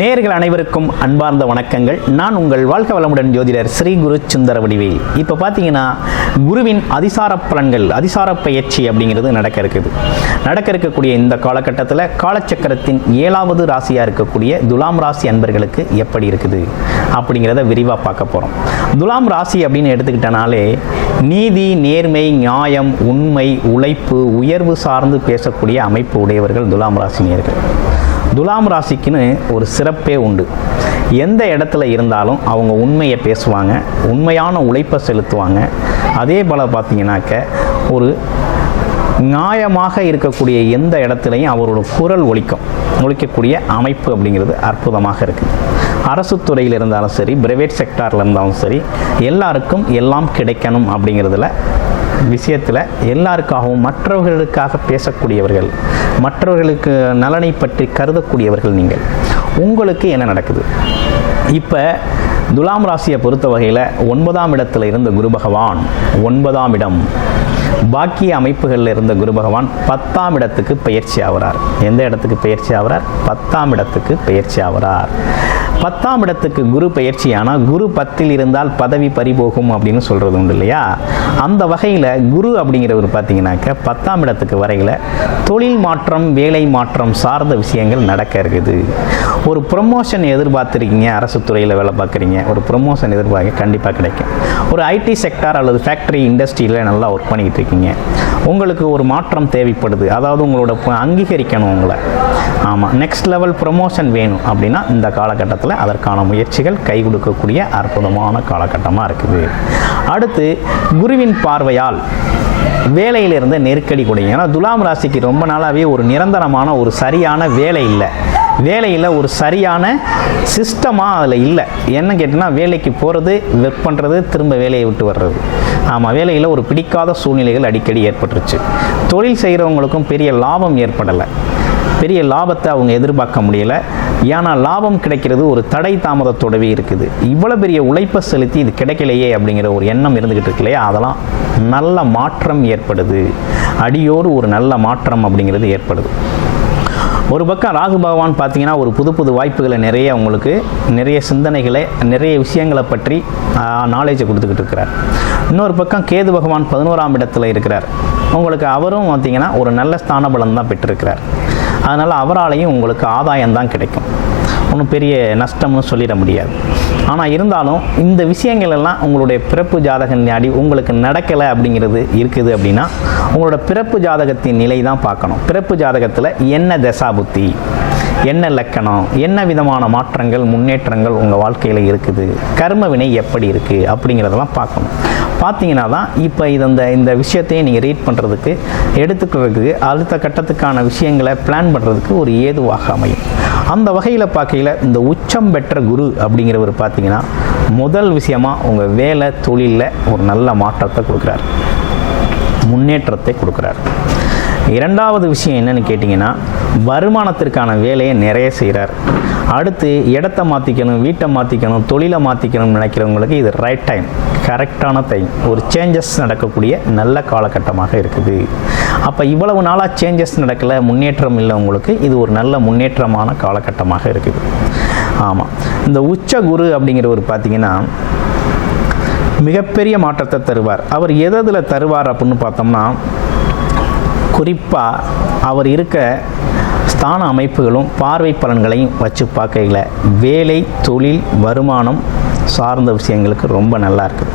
நேயர்கள் அனைவருக்கும் அன்பார்ந்த வணக்கங்கள். நான் உங்கள் வாழ்க வளமுடன் ஜோதிடர் ஸ்ரீ குரு சுந்தர வடிவேல். இப்போ பார்த்தீங்கன்னா குருவின் அதிசார பலன்கள், அதிசார பயிற்சி அப்படிங்கிறது நடக்க இருக்கக்கூடிய இந்த காலகட்டத்தில் காலச்சக்கரத்தின் 7வது ராசியாக இருக்கக்கூடிய துலாம் ராசி அன்பர்களுக்கு எப்படி இருக்குது அப்படிங்கிறத விரிவாக பார்க்க போகிறோம். துலாம் ராசி அப்படின்னு எடுத்துக்கிட்டனாலே நீதி, நேர்மை, நியாயம், உண்மை, உழைப்பு, உயர்வு சார்ந்து பேசக்கூடிய அமைப்பு உடையவர்கள் துலாம் ராசினியர்கள். துலாம் ராசிக்குன்னு ஒரு சிறப்பே உண்டு. எந்த இடத்துல இருந்தாலும் அவங்க உண்மையை பேசுவாங்க, உண்மையான உழைப்பை செலுத்துவாங்க. அதே போல் பார்த்தீங்கன்னாக்க ஒரு நியாயமாக இருக்கக்கூடிய எந்த இடத்துலையும் அவரோட குரல் ஒலிக்கக்கூடிய அமைப்பு அப்படிங்கிறது அற்புதமாக இருக்குது. அரசு துறையில் இருந்தாலும் சரி, பிரைவேட் செக்டாரில் இருந்தாலும் சரி, எல்லாருக்கும் எல்லாம் கிடைக்கணும் அப்படிங்கிறதுல விஷயத்தில் எல்லாருக்காகவும் மற்றவர்களுக்காக பேசக்கூடியவர்கள், மற்றவர்களுக்கு நலனை பற்றி கருதக்கூடியவர்கள் நீங்கள். உங்களுக்கு என்ன நடக்குது? இப்போ துலாம் ராசியை பொறுத்த வகையில் 9ஆம் இடத்துல இருந்த குரு பகவான் 9ஆம் இடம், பாக்கிய அமைப்புகளில் இருந்த குரு பகவான் 10ஆம் இடத்துக்கு பயிற்சி ஆகிறார். எந்த இடத்துக்கு பயிற்சி ஆகிறார்? 10ஆம் இடத்துக்கு பயிற்சி ஆகிறார். 10ஆம் இடத்துக்கு குரு பயிற்சியானால் குரு 10ல் இருந்தால் பதவி பறிபோகும் அப்படின்னு சொல்கிறது உண்டு இல்லையா? அந்த வகையில் குரு அப்படிங்கிறவர் பார்த்தீங்கன்னாக்க 10ஆம் இடத்துக்கு வரையில் தொழில் மாற்றம், வேலை மாற்றம் சார்ந்த விஷயங்கள் நடக்க இருக்குது. ஒரு ப்ரொமோஷன் எதிர்பார்த்துருக்கீங்க, அரசு துறையில் வேலை பார்க்குறீங்க, ஒரு ப்ரொமோஷன் எதிர்பார்க்க கண்டிப்பாக கிடைக்கும். ஒரு ஐடி செக்டார் அல்லது ஃபேக்ட்ரி இண்டஸ்ட்ரியில் நல்லா ஒர்க் பண்ணிக்கிட்டு இருக்கீங்க, உங்களுக்கு ஒரு மாற்றம் தேவைப்படுது, அதாவது உங்களோட அங்கீகரிக்கணும் உங்களை. ஆமாம், நெக்ஸ்ட் லெவல் ப்ரொமோஷன் வேணும் அப்படின்னா இந்த காலகட்டத்தில் அதற்கான முயற்சிகள் கை கொடுக்கக்கூடிய அற்புதமான காலகட்டமாக இருக்குது. அடுத்து குருவின் பார்வையால் வேலையிலிருந்து நெருக்கடி கொடுங்க. ஏன்னா துலாம் ராசிக்கு ரொம்ப நாளாகவே ஒரு நிரந்தரமான ஒரு சரியான வேலை இல்லை, வேலையில் ஒரு சரியான சிஸ்டமாக அதில் இல்லை. என்ன கேட்டிங்கன்னா, வேலைக்கு போகிறது, ஒர்க் பண்ணுறது, திரும்ப வேலையை விட்டு வர்றது. ஆமாம், வேலையில் ஒரு பிடிக்காத சூழ்நிலைகள் அடிக்கடி ஏற்பட்டுருச்சு. தொழில் செய்கிறவங்களுக்கும் பெரிய லாபம் ஏற்படலை, பெரிய லாபத்தை அவங்க எதிர்பார்க்க முடியலை. ஏன்னா லாபம் கிடைக்கிறது ஒரு தடை தாமதத்தோடவே இருக்குது. இவ்வளோ பெரிய உழைப்பை செலுத்தி இது கிடைக்கலையே அப்படிங்கிற ஒரு எண்ணம் இருந்துக்கிட்டு இருக்கு இல்லையா? அதெல்லாம் நல்ல மாற்றம் ஏற்படுது, அடியோடு ஒரு நல்ல மாற்றம் அப்படிங்கிறது ஏற்படுது. ஒரு பக்கம் ராகு பகவான் பார்த்தீங்கன்னா ஒரு புது வாய்ப்புகளை நிறைய சிந்தனைகளை, நிறைய விஷயங்களை பற்றி நாலேஜை கொடுத்துக்கிட்டு இருக்கிறார். இன்னொரு பக்கம் கேது பகவான் 11ஆம் இடத்துல இருக்கிறார். உங்களுக்கு அவரும் பார்த்தீங்கன்னா ஒரு நல்ல ஸ்தான பலம் தான் பெற்றிருக்கிறார். அதனால் அவராலையும் உங்களுக்கு ஆதாயம் தான் கிடைக்கும், ஒன்றும் பெரிய நஷ்டம்னு சொல்லிட முடியாது. ஆனால் இருந்தாலும் இந்த விஷயங்கள் எல்லாம் உங்களுடைய பிறப்பு ஜாதகம் நாடி உங்களுக்கு நடக்கலை அப்படிங்கிறது இருக்குது அப்படின்னா உங்களோட பிறப்பு ஜாதகத்தின் நிலை தான் பார்க்கணும். பிறப்பு ஜாதகத்தில் என்ன தசாபுத்தி, என்ன லக்கணம், என்ன விதமான மாற்றங்கள், முன்னேற்றங்கள் உங்கள் வாழ்க்கையில் இருக்குது, கர்ம வினை எப்படி இருக்குது அப்படிங்கிறதெல்லாம் பார்க்கணும். பார்த்தீங்கன்னா தான் இப்போ இந்த விஷயத்தையும் நீங்கள் ரீட் பண்ணுறதுக்கு, எடுத்துக்கிறதுக்கு, அடுத்த கட்டத்துக்கான விஷயங்களை பிளான் பண்ணுறதுக்கு ஒரு ஏதுவாக அமையும். அந்த வகையில் பார்க்கையில் இந்த உச்சம் பெற்ற குரு அப்படிங்கிறவர் பார்த்தீங்கன்னா முதல் விஷயமாக உங்கள் வேலை தொழிலில் ஒரு நல்ல மாற்றத்தை கொடுக்குறார், முன்னேற்றத்தை கொடுக்குறார். இரண்டாவது விஷயம் என்னன்னு கேட்டிங்கன்னா, வருமானத்திற்கான வேலையை நிறைய செய்கிறார். அடுத்து இடத்தை மாற்றிக்கணும், வீட்டை மாற்றிக்கணும், தொழிலை மாற்றிக்கணும்னு நினைக்கிறவங்களுக்கு இது ரைட் டைம், கரெக்டான டைம், ஒரு சேஞ்சஸ் நடக்கக்கூடிய நல்ல காலகட்டமாக இருக்குது. அப்போ இவ்வளவு நாளாக சேஞ்சஸ் நடக்கலை, முன்னேற்றம் இல்லை, உங்களுக்கு இது ஒரு நல்ல முன்னேற்றமான காலகட்டமாக இருக்குது. ஆமாம், இந்த உச்ச குரு அப்படிங்கிறவர் பார்த்தீங்கன்னா மிகப்பெரிய மாற்றத்தை தருவார். அவர் எதில் தருவார் அப்படின்னு பார்த்தோம்னா, குறிப்பாக அவர் இருக்க ஸ்தான அமைப்புகளும் பார்வை பலன்களையும் வச்சு பார்க்கையில் வேலை, தொழில், வருமானம் சார்ந்த விஷயங்களுக்கு ரொம்ப நல்லா இருக்குது.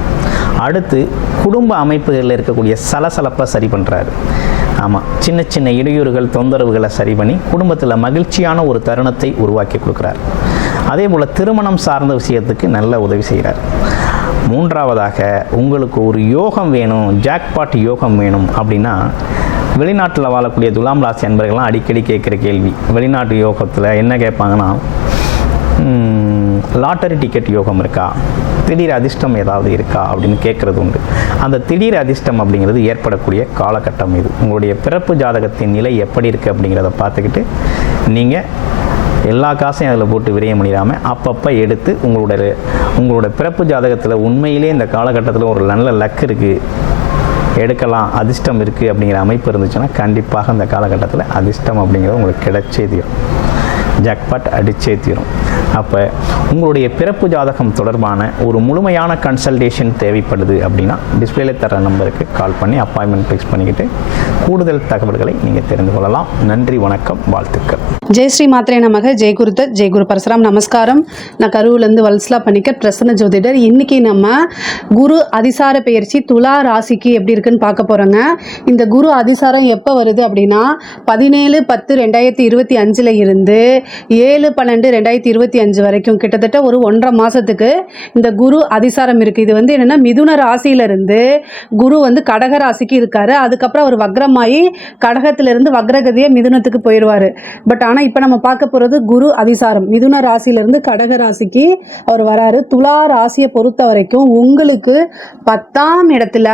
அடுத்து குடும்ப அமைப்புகளில் இருக்கக்கூடிய சலசலப்பை சரி பண்ணுறாரு. ஆமாம், சின்ன இடையூறுகள், தொந்தரவுகளை சரி பண்ணி குடும்பத்தில் மகிழ்ச்சியான ஒரு தருணத்தை உருவாக்கி கொடுக்குறார். அதே போல் திருமணம் சார்ந்த விஷயத்துக்கு நல்ல உதவி செய்கிறார். மூன்றாவதாக உங்களுக்கு ஒரு யோகம் வேணும், ஜாக்பாட் யோகம் வேணும் அப்படின்னா, வெளிநாட்டில் வாழக்கூடிய துலாம் ராசி அன்பர்கள்லாம் அடிக்கடி கேட்குற கேள்வி, வெளிநாட்டு யோகத்தில் என்ன கேட்பாங்கன்னா, லாட்டரி டிக்கெட் யோகம் இருக்கா, திடீர் அதிர்ஷ்டம் ஏதாவது இருக்கா அப்படின்னு கேட்குறது உண்டு. அந்த திடீர் அதிர்ஷ்டம் அப்படிங்கிறது ஏற்படக்கூடிய காலகட்டம் இது. உங்களுடைய பிறப்பு ஜாதகத்தின் நிலை எப்படி இருக்குது அப்படிங்கிறத பார்த்துக்கிட்டு நீங்கள் எல்லா காசையும் அதில் போட்டு விரயம் பண்ணிடாமல் அப்பப்போ எடுத்து உங்களோட பிறப்பு ஜாதகத்தில் உண்மையிலே இந்த காலகட்டத்தில் ஒரு நல்ல லக் இருக்குது, எடுக்கலாம், அதிர்ஷ்டம் இருக்குது அப்படிங்கிற அமைப்பு இருந்துச்சுன்னா கண்டிப்பாக அந்த காலகட்டத்தில் அதிர்ஷ்டம் அப்படிங்கிறது உங்களுக்கு கிடைச்சே தீரும். ஜாக்பாட் அடிச்சே தீரும். அப்போ உங்களுடைய பிறப்பு ஜாதகம் தொடர்பான ஒரு முழுமையான கன்சல்டேஷன் தேவைப்படுது அப்படின்னா டிஸ்பிளேல தர நம்பருக்கு கால் பண்ணி அப்பாயின்மெண்ட் ஃபிக்ஸ் பண்ணிக்கிட்டு கூடுதல் தகவல்களை நீங்கள் தெரிந்து கொள்ளலாம். நன்றி, வணக்கம், வாழ்த்துக்கள். ஜெய் ஸ்ரீ மாத்ரே நமக. ஜெய் குருதத், ஜெய் குரு பரசுராம். நமஸ்காரம். நான் கரூர்லேருந்து வல்சலா பணிக்கர், பிரசன்ன ஜோதிடர். இன்றைக்கி நம்ம குரு அதிசார பெயர்ச்சி துலா ராசிக்கு எப்படி இருக்குன்னு பார்க்க போகிறோங்க. இந்த குரு அதிசாரம் எப்போ வருது அப்படின்னா 17/10/2025 இருந்து 7/12/2025 வரைக்கும் கிட்டத்தட்ட ஒரு 1.5 மாதத்துக்கு இந்த குரு அதிசாரம் இருக்குது. இது வந்து என்னென்னா மிதுன ராசியிலிருந்து குரு வந்து கடக ராசிக்கு இருக்காரு. அதுக்கப்புறம் அவர் வக்ரமாயி கடகத்திலிருந்து வக்ரகதியை மிதுனத்துக்கு போயிடுவார். பட் ஆனால் இப்போ நம்ம பார்க்க போகிறது குரு அதிசாரம். மிதுன ராசியிலிருந்து கடக ராசிக்கு அவர் வராரு. துலா ராசியை பொறுத்த வரைக்கும் உங்களுக்கு 10ஆம் இடத்துல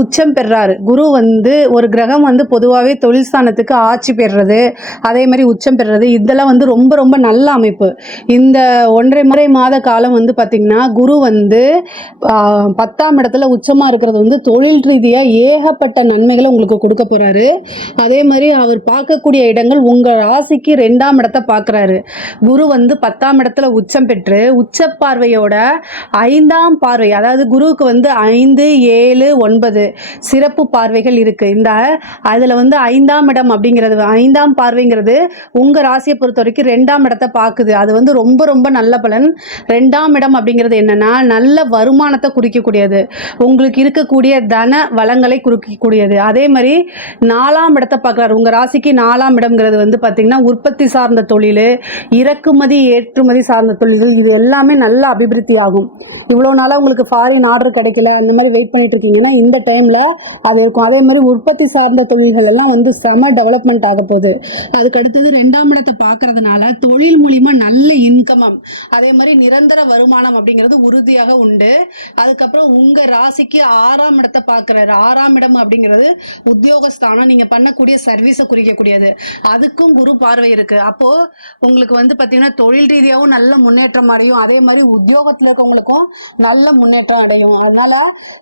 உச்சம் பெறாரு. குரு வந்து ஒரு கிரகம் வந்து பொதுவாகவே தொழில் ஸ்தானத்துக்கு ஆட்சி பெறுறது, அதே மாதிரி உச்சம் பெறுறது, இதெல்லாம் வந்து ரொம்ப ரொம்ப நல்ல அமைப்பு. இந்த 1.5 மாத காலம் வந்து பார்த்திங்கன்னா குரு வந்து 10ஆம் இடத்துல உச்சமாக இருக்கிறது வந்து தொழில் ரீதியாக ஏகப்பட்ட நன்மைகளை உங்களுக்கு கொடுக்க போகிறாரு. அதே மாதிரி அவர் பார்க்கக்கூடிய இடங்கள் உங்கள் ராசிக்கு 2ஆம் இடத்தை பார்க்குறாரு. குரு வந்து 10ஆம் இடத்துல உச்சம் பெற்று உச்ச பார்வையோட 5ஆம் பார்வை, அதாவது குருவுக்கு வந்து 5, 7, 9 சிறப்பு பார்வைகள் இருக்குது. இந்த அதில் வந்து 5ஆம் இடம் அப்படிங்கிறது, 5ஆம் பார்வைங்கிறது உங்கள் ராசியை பொறுத்த வரைக்கும் 2ஆம் இடத்தை பார்க்குது. அது வந்து ரொம்ப ரொம்ப நல்ல பலன். 2ஆம் இடம் அப்படிங்கிறது என்னென்னா நல்ல வருமானத்தை குறிக்கக்கூடியது, உங்களுக்கு இருக்கக்கூடிய தன வளங்களை குறிக்கக்கூடியது. அதே மாதிரி 4ஆம் இடத்தை பார்க்குறாரு. உங்கள் ராசிக்கு 4ஆம் இடம்ங்கிறது வந்து பார்த்திங்கன்னா உற்பத்தி சார்ந்த தொழில், இறக்குமதி ஏற்றுமதி சார்ந்த தொழில்கள், இது எல்லாமே நல்ல அபிவிருத்தி ஆகும். இவ்வளோ நாளாக உங்களுக்கு ஃபாரின் ஆர்டர் கிடைக்கல, அந்த மாதிரி வெயிட் பண்ணிட்டு இருக்கீங்கன்னா இந்த டைமில் அது இருக்கும். அதே மாதிரி உற்பத்தி சார்ந்த தொழில்கள் எல்லாம் வந்து செம டெவலப்மெண்ட் ஆக போகுது. அதுக்கு அடுத்தது 2ஆம் இடத்தை பார்க்கறதுனால தொழில் மூலிமா நல்ல இன்கம், அதே மாதிரி நிரந்தர வருமானம் அப்படிங்கிறது உறுதியாக உண்டு. அதுக்கப்புறம் உங்கள் ராசிக்கு 6ஆம் இடத்தை பார்க்குறாரு. 6ஆம் இடம் அப்படிங்கிறது உத்தியோகஸ்தானம், நீங்கள் பண்ணக்கூடிய சர்வீஸை குறிக்கக்கூடியது. அதுக்கும் குரு பார்வை இருக்கு. அப்போ உங்களுக்கு வந்து பார்த்தீங்கன்னா தொழில் ரீதியாகவும் நல்ல முன்னேற்றம் அடையும், அதே மாதிரி உத்தியோகத்தில் இருக்கவங்களுக்கும் நல்ல முன்னேற்றம் அடையும். அதனால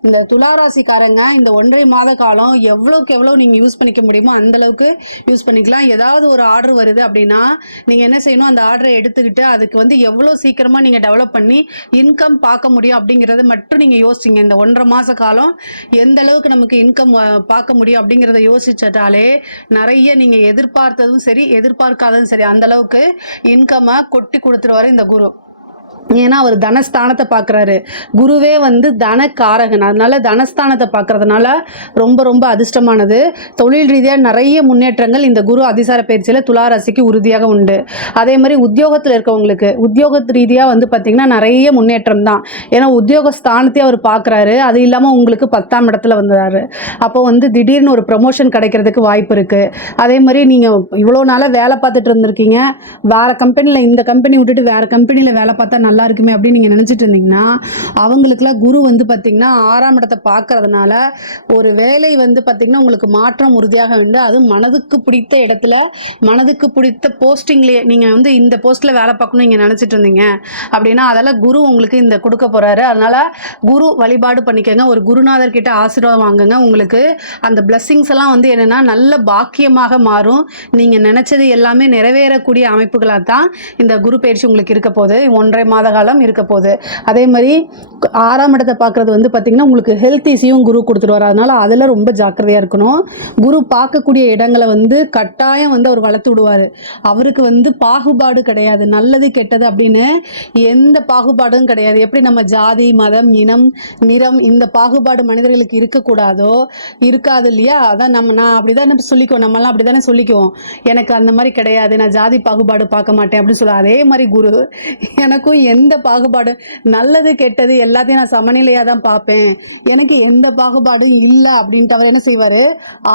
இந்த துளாராசிக்காரங்க இந்த 1.5 மாத காலம் எவ்வளோக்கு எவ்வளோ நீங்கள் யூஸ் பண்ணிக்க முடியுமோ அந்த அளவுக்கு யூஸ் பண்ணிக்கலாம். ஏதாவது ஒரு ஆர்டர் வருது அப்படின்னா நீங்கள் என்ன செய்யணும், அந்த ஆர்டரை எடுத்துக்கிட்டு அதுக்கு வந்து எவ்வளோ சீக்கிரமாக நீங்கள் டெவலப் பண்ணி இன்கம் பார்க்க முடியும் அப்படிங்கிறத மட்டும் நீங்கள் யோசிச்சிங்க. இந்த 1.5 மாத காலம் எந்த அளவுக்கு நமக்கு இன்கம் பார்க்க முடியும் அப்படிங்கிறத யோசிச்சிட்டாலே நிறைய நீங்கள் எதிர்பார்த்ததும் சரி எதிர்பார்க்காததும் சரி அந்த அளவுக்கு இன்கம்மை கொட்டி கொடுத்துருவாரு இந்த குரு. ஏன்னா அவர் தனஸ்தானத்தை பார்க்குறாரு. குருவே வந்து தனக்காரகன், அதனால தனஸ்தானத்தை பார்க்கறதுனால ரொம்ப ரொம்ப அதிர்ஷ்டமானது. தொழில் ரீதியாக நிறைய முன்னேற்றங்கள் இந்த குரு அதிசார பயிற்சியில் துளாராசிக்கு உறுதியாக உண்டு. அதே மாதிரி உத்தியோகத்தில் இருக்கவங்களுக்கு உத்தியோக ரீதியாக வந்து பார்த்திங்கன்னா நிறைய முன்னேற்றம் தான். ஏன்னா உத்தியோக ஸ்தானத்தையே அவர் பார்க்குறாரு. அது இல்லாமல் உங்களுக்கு 10ஆம் இடத்துல வந்துடுறாரு. அப்போ வந்து திடீர்னு ஒரு ப்ரமோஷன் கிடைக்கிறதுக்கு வாய்ப்பு இருக்குது. அதே மாதிரி நீங்கள் இவ்வளோ நாளாக வேலை பார்த்துட்டு இருந்திருக்கீங்க, வேறு கம்பெனியில் இந்த கம்பெனி விட்டுட்டு வேறு கம்பெனியில் வேலை பார்த்தா நல்லா இருக்குமே அப்படின்னு நீங்கள் நினச்சிட்டு இருந்தீங்கன்னா அவங்களுக்குலாம் குரு வந்து பார்த்திங்கன்னா 6ஆம் இடத்தை பார்க்கறதுனால ஒரு வேலை வந்து பார்த்திங்கன்னா உங்களுக்கு மாற்றம் உறுதியாக உண்டு. அது மனதுக்கு பிடித்த இடத்துல மனதுக்கு பிடித்த போஸ்டிங்லேயே நீங்கள் வந்து இந்த போஸ்ட்டில் வேலை பார்க்கணும் நீங்கள் நினச்சிட்டு இருந்தீங்க அப்படின்னா அதெல்லாம் குரு உங்களுக்கு இந்த கொடுக்க போகிறாரு. அதனால் குரு வழிபாடு பண்ணிக்கோங்க, ஒரு குருநாதர் கிட்ட ஆசீர்வாதம் வாங்குங்க. உங்களுக்கு அந்த பிளஸ்ஸிங்ஸ் எல்லாம் வந்து என்னென்னா நல்ல பாக்கியமாக மாறும். நீங்கள் நினச்சது எல்லாமே நிறைவேறக்கூடிய அமைப்புகளாக தான் இந்த குரு பயிற்சி உங்களுக்கு இருக்க போகுது. 1.5 மாத காலம் இருக்க போகுது. அதே மாதிரி 6ஆம் இடத்தை பார்க்குறது வந்து பார்த்திங்கன்னா உங்களுக்கு ஹெல்த் இஷ்யூவும் குரு கொடுத்துருவார். அதனால் அதில் ரொம்ப ஜாக்கிரதையாக இருக்கணும். குரு பார்க்கக்கூடிய இடங்களை வந்து கட்டாயம் வந்து அவர் வளர்த்து விடுவார். அவருக்கு வந்து பாகுபாடு கிடையாது, நல்லது கெட்டது அப்படின்னு எந்த பாகுபாடும் கிடையாது. எப்படி நம்ம ஜாதி மதம் இனம் நிறம் இந்த பாகுபாடு மனிதர்களுக்கு இருக்கக்கூடாதோ இருக்காது இல்லையா? அதான் நான் அப்படி தானே சொல்லிக்குவோம், நம்மளாம் அப்படி தானே சொல்லிக்குவோம், எனக்கு அந்த மாதிரி கிடையாது, நான் ஜாதி பாகுபாடு பார்க்க மாட்டேன் அப்படின்னு சொல்ல. அதே மாதிரி குரு எனக்கும் எந்த பாகுபாடு நல்லது கெட்டது எல்லாத்தையும் நான் சமநிலையாக தான் பார்ப்பேன், எனக்கு எந்த பாகுபாடும் இல்லை அப்படின்ட்டு அவர் என்ன செய்வார்,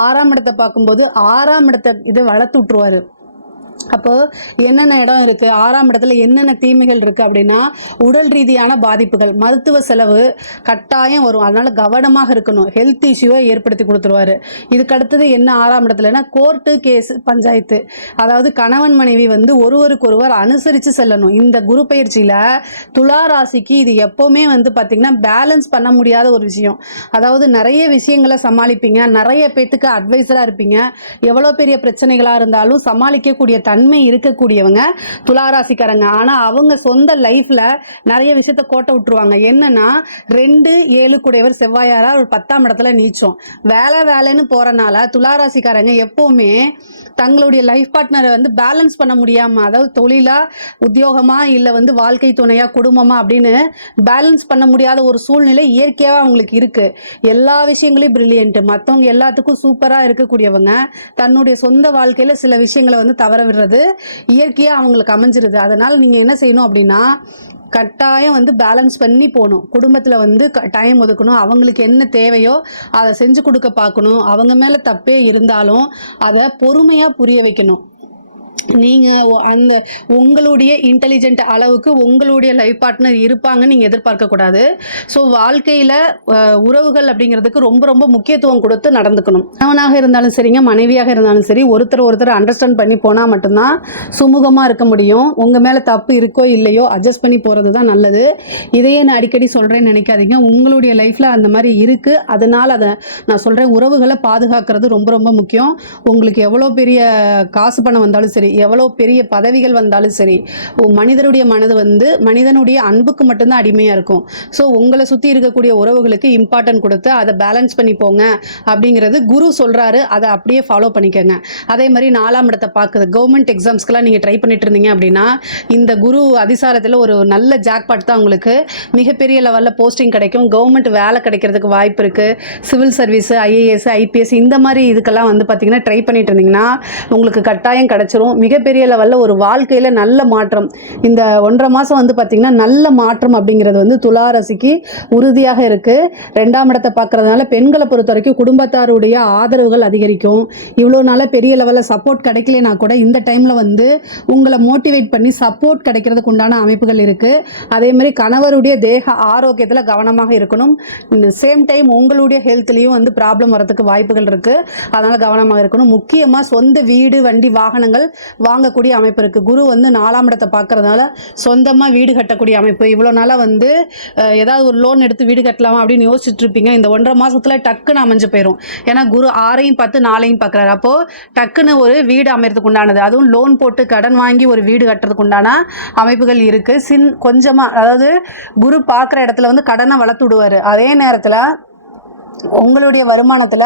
6ஆம் இடத்தை பார்க்கும்போது 6ஆம் இடத்தை இதை வளர்த்து விட்டுருவார். அப்போ என்னென்ன இடம் இருக்குது, 6ஆம் இடத்துல என்னென்ன தீமைகள் இருக்குது அப்படின்னா உடல் ரீதியான பாதிப்புகள், மருத்துவ செலவு கட்டாயம் வரும். அதனால் கவனமாக இருக்கணும். ஹெல்த் இஷ்யூவை ஏற்படுத்தி கொடுத்துருவாரு. இதுக்கு அடுத்தது என்ன 6ஆம் இடத்துலனா கோர்ட்டு கேஸ் பஞ்சாயத்து, அதாவது கணவன் மனைவி வந்து ஒருவருக்கொருவர் அனுசரித்து செல்லணும். இந்த குரு பயிற்சியில் துலா ராசிக்கு இது எப்போவுமே வந்து பார்த்திங்கன்னா பேலன்ஸ் பண்ண முடியாத ஒரு விஷயம். அதாவது நிறைய விஷயங்களை சமாளிப்பீங்க, நிறைய பேத்துக்கு அட்வைஸராக இருப்பீங்க, எவ்வளோ பெரிய பிரச்சனைகளாக இருந்தாலும் சமாளிக்கக்கூடிய தன்மை இருக்கக்கூடியவங்க துளாராசிக்காரங்க. ஆனால் அவங்க சொந்த லைஃப்பில் நிறைய விஷயத்த கோட்டை விட்டுருவாங்க. என்னன்னா 2-7 கூடையவர் செவ்வாயாரா ஒரு 10ஆம் இடத்துல நீச்சம். வேலைன்னு போகிறனால துளாராசிக்காரங்க எப்போவுமே தங்களுடைய லைஃப் பார்ட்னரை வந்து பேலன்ஸ் பண்ண முடியாமல், அதாவது தொழிலா உத்தியோகமா இல்லை வந்து வாழ்க்கை துணையா குடும்பமா அப்படின்னு பேலன்ஸ் பண்ண முடியாத ஒரு சூழ்நிலை இயற்கையாக அவங்களுக்கு இருக்கு. எல்லா விஷயங்களையும் பிரில்லியன்ட், மற்றவங்க எல்லாத்துக்கும் சூப்பராக இருக்கக்கூடியவங்க தன்னுடைய சொந்த வாழ்க்கையில் சில விஷயங்களை வந்து தவற விடுறது இயற்கையாக அவங்களுக்கு அமைஞ்சிருது. அதனால் நீங்கள் என்ன செய்யணும் அப்படின்னா கட்டாயம் வந்து பேலன்ஸ் பண்ணி போகணும். குடும்பத்தில் வந்து டைம் ஒதுக்கணும். அவங்களுக்கு என்ன தேவையோ அதை செஞ்சு கொடுக்க பார்க்கணும். அவங்க மேலே தப்பே இருந்தாலும் அதை பொறுமையாக புரிய வைக்கணும். நீங்கள் அந்த உங்களுடைய இன்டெலிஜென்ட் அளவுக்கு உங்களுடைய லைஃப் பார்ட்னர் இருப்பாங்கன்னு நீங்கள் எதிர்பார்க்கக்கூடாது. ஸோ வாழ்க்கையில் உறவுகள் அப்படிங்கிறதுக்கு ரொம்ப ரொம்ப முக்கியத்துவம் கொடுத்து நடந்துக்கணும். கணவனாக இருந்தாலும் சரிங்க, மனைவியாக இருந்தாலும் சரி, ஒருத்தர் அண்டர்ஸ்டாண்ட் பண்ணி போனால் மட்டும்தான் சுமூகமாக இருக்க முடியும். உங்கள் மேலே தப்பு இருக்கோ இல்லையோ அட்ஜஸ்ட் பண்ணி போகிறது தான் நல்லது. இதையே நான் அடிக்கடி சொல்கிறேன்னு நினைக்காதீங்க. உங்களுடைய லைஃப்பில் அந்த மாதிரி இருக்குது, அதனால் அதை நான் சொல்கிறேன். உறவுகளை பாதுகாக்கிறது ரொம்ப ரொம்ப முக்கியம். உங்களுக்கு எவ்வளோ பெரிய காசு பணம் வந்தாலும் சரி, எவ்வளோ பெரிய பதவிகள் வந்தாலும் சரி, மனிதனுடைய மனது வந்து மனிதனுடைய அன்புக்கு மட்டும்தான் அடிமையாக இருக்கும். ஸோ உங்களை சுற்றி இருக்கக்கூடிய உறவுகளுக்கு இம்பார்ட்டன்ட் கொடுத்து அதை பேலன்ஸ் பண்ணி போங்க அப்படிங்கிறது குரு சொல்கிறாரு. அதை அப்படியே ஃபாலோ பண்ணிக்கோங்க. அதே மாதிரி 4ஆம் இடத்தை பார்க்குது. கவர்மெண்ட் எக்ஸாம்ஸ்க்கெல்லாம் நீங்கள் ட்ரை பண்ணிட்டு இருந்தீங்க அப்படின்னா இந்த குரு அதிசாரத்தில் ஒரு நல்ல ஜாக்பாட் தான். உங்களுக்கு மிகப்பெரிய லெவலில் போஸ்டிங் கிடைக்கும். கவர்மெண்ட் வேலை கிடைக்கிறதுக்கு வாய்ப்பு இருக்குது. சிவில் சர்வீஸ், IAS, IPS இந்த மாதிரி இதுக்கெல்லாம் வந்து பார்த்தீங்கன்னா ட்ரை பண்ணிட்டு இருந்தீங்கன்னா உங்களுக்கு கட்டாயம் கிடைச்சிரும். மிகப்பெரிய லெவலில் ஒரு வாழ்க்கையில் நல்ல மாற்றம். இந்த 1.5 மாதம் வந்து பார்த்தீங்கன்னா நல்ல மாற்றம் அப்படிங்கிறது வந்து துளாராசிக்கு உறுதியாக இருக்குது. 2ஆம் இடத்தை பார்க்கறதுனால பெண்களை பொறுத்த வரைக்கும் குடும்பத்தாருடைய ஆதரவுகள் அதிகரிக்கும். இவ்வளோ நாளாக பெரிய லெவலில் சப்போர்ட் கிடைக்கலனா கூட இந்த டைமில் வந்து உங்களை மோட்டிவேட் பண்ணி சப்போர்ட் கிடைக்கிறதுக்கு உண்டான அமைப்புகள் இருக்குது. அதே மாதிரி கணவருடைய தேக ஆரோக்கியத்தில் கவனமாக இருக்கணும். சேம் டைம் உங்களுடைய ஹெல்த்லேயும் வந்து ப்ராப்ளம் வரதுக்கு வாய்ப்புகள் இருக்குது. அதனால் கவனமாக இருக்கணும். முக்கியமாக சொந்த வீடு, வண்டி, வாகனங்கள் வாங்கக்கூடிய அமைப்பு இருக்கு. குரு வந்து 4ஆம் இடத்தை பார்க்கறதுனால சொந்தமாக வீடு கட்டக்கூடிய அமைப்பு. இவ்வளோ நாளாக வந்து ஏதாவது ஒரு லோன் எடுத்து வீடு கட்டலாமா அப்படின்னு யோசிச்சுட்டு இருப்பீங்க. இந்த 1.5 மாசத்துல டக்குன்னு அமைஞ்சு போயிடும். ஏன்னா குரு 6ஐயும் 10 4ஐயும் பார்க்குறாரு. அப்போ டக்குன்னு ஒரு வீடு அமைறதுக்கு உண்டானது, அதுவும் லோன் போட்டு கடன் வாங்கி ஒரு வீடு கட்டுறதுக்கு உண்டான அமைப்புகள் இருக்கு. கொஞ்சமாக, அதாவது குரு பார்க்குற இடத்துல வந்து கடனை வளர்த்து விடுவார். அதே நேரத்தில் உங்களுடைய வருமானத்தில்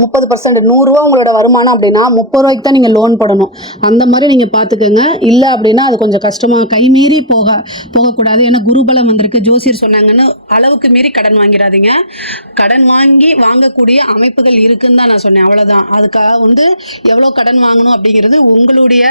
30%, 100 ரூபா உங்களோட வருமானம் அப்படின்னா 30 ரூபாய்க்கு தான் நீங்கள் லோன் போடணும். அந்த மாதிரி நீங்கள் பார்த்துக்கோங்க. இல்லை அப்படின்னா அது கொஞ்சம் கஷ்டமாக கைமீறி போகக்கூடாது. ஏன்னா குருபலம் வந்திருக்கு, ஜோசியர் சொன்னாங்கன்னு அளவுக்கு மீறி கடன் வாங்கிடாதீங்க. கடன் வாங்கக்கூடிய அமைப்புகள் இருக்குன்னு தான் நான் சொன்னேன், அவ்வளோதான். அதுக்காக வந்து எவ்வளோ கடன் வாங்கணும் அப்படிங்கிறது உங்களுடைய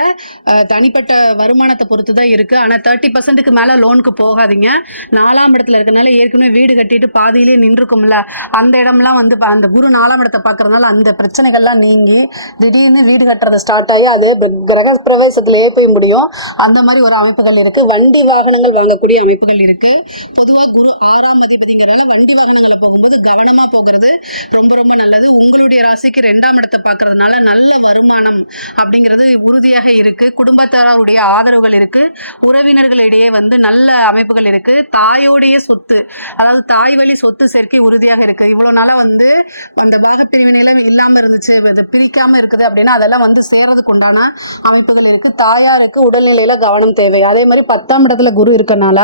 தனிப்பட்ட வருமானத்தை பொறுத்து தான் இருக்குது. ஆனால் 30%க்கு மேலே லோனுக்கு போகாதீங்க. 4ஆம் இடத்துல இருக்கனால ஏற்கனவே வீடு கட்டிட்டு பாதியிலே நின்றுக்கும்ல, அந்த இடம்லாம் வந்து அந்த குரு 4ஆம் இடத்தை பார்க்கறதுனால அந்த பிரச்சனைகள்லாம் நீங்கி திடீர்னு வீடு கட்டுறது ஸ்டார்ட் ஆகி அது கிரக பிரவேசத்திலேயே போய் முடியும். அந்த மாதிரி ஒரு அமைப்புகள் இருக்கு. வண்டி வாகனங்கள் வாங்கக்கூடிய அமைப்புகள் இருக்கு. பொதுவாக குரு 6ஆம் அதிபதிங்கிறனால வண்டி வாகனங்களை போகும்போது கவனமா போகிறது ரொம்ப ரொம்ப நல்லது. உங்களுடைய ராசிக்கு 2ஆம் இடத்தை பார்க்கறதுனால நல்ல வருமானம் அப்படிங்கிறது உறுதியாக இருக்கு. குடும்பத்தாருடைய ஆதரவுகள் இருக்கு. உறவினர்களிடையே வந்து நல்ல அமைப்புகள் இருக்கு. தாயோடைய சொத்து, அதாவது தாய் வழி சொத்து சேர்க்கை உறுதியாக இருக்கு. இவ்வளவு நாளா வந்து அந்த பாகப்பிரிவினையில இல்லாம இருந்துச்சு, பிரிக்காம இருக்குது அப்படின்னா அதெல்லாம் வந்து சேர்றதுக்கு உண்டான அமைப்புகள் இருக்கு. தாயாருக்கு உடல்நிலையில கவனம் தேவை. அதே மாதிரி 10ஆம் இடத்துல குரு இருக்கனால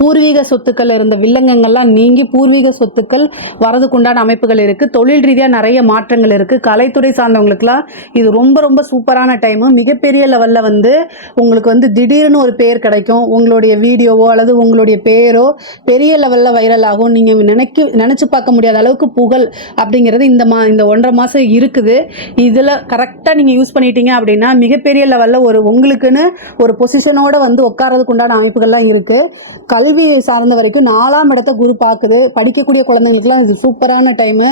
பூர்வீக சொத்துக்கள் இருந்த வில்லங்கங்கள்லாம் நீங்கி பூர்வீக சொத்துக்கள் வரதுக்கு உண்டான அமைப்புகள் இருக்கு. தொழில் ரீதியா நிறைய மாற்றங்கள் இருக்கு. கலைத்துறை சார்ந்தவங்களுக்குலாம் இது ரொம்ப ரொம்ப சூப்பரான டைம். மிகப்பெரிய லெவல்ல வந்து உங்களுக்கு வந்து திடீர்னு ஒரு பேர் கிடைக்கும். உங்களுடைய வீடியோவோ அல்லது உங்களுடைய பேரோ பெரிய லெவல்ல வைரல் ஆகும். நீங்க நினைச்சு பார்க்க முடியாத அளவுக்கு புகழ் அப்படிங்கிறது இந்த 1.5 மாதம் இருக்குது. இதில் கரெக்டாக நீங்கள் யூஸ் பண்ணிட்டீங்க அப்படின்னா மிகப்பெரிய லெவலில் ஒரு உங்களுக்குன்னு ஒரு பொசிஷனோட வந்து உட்காரதுக்கு உண்டான அமைப்புகள்லாம் இருக்குது. கல்வி சார்ந்த வரைக்கும் 4ஆம் இடத்தை குரு பார்க்குது. படிக்கக்கூடிய குழந்தைங்களுக்குலாம் இது சூப்பரான டைமு.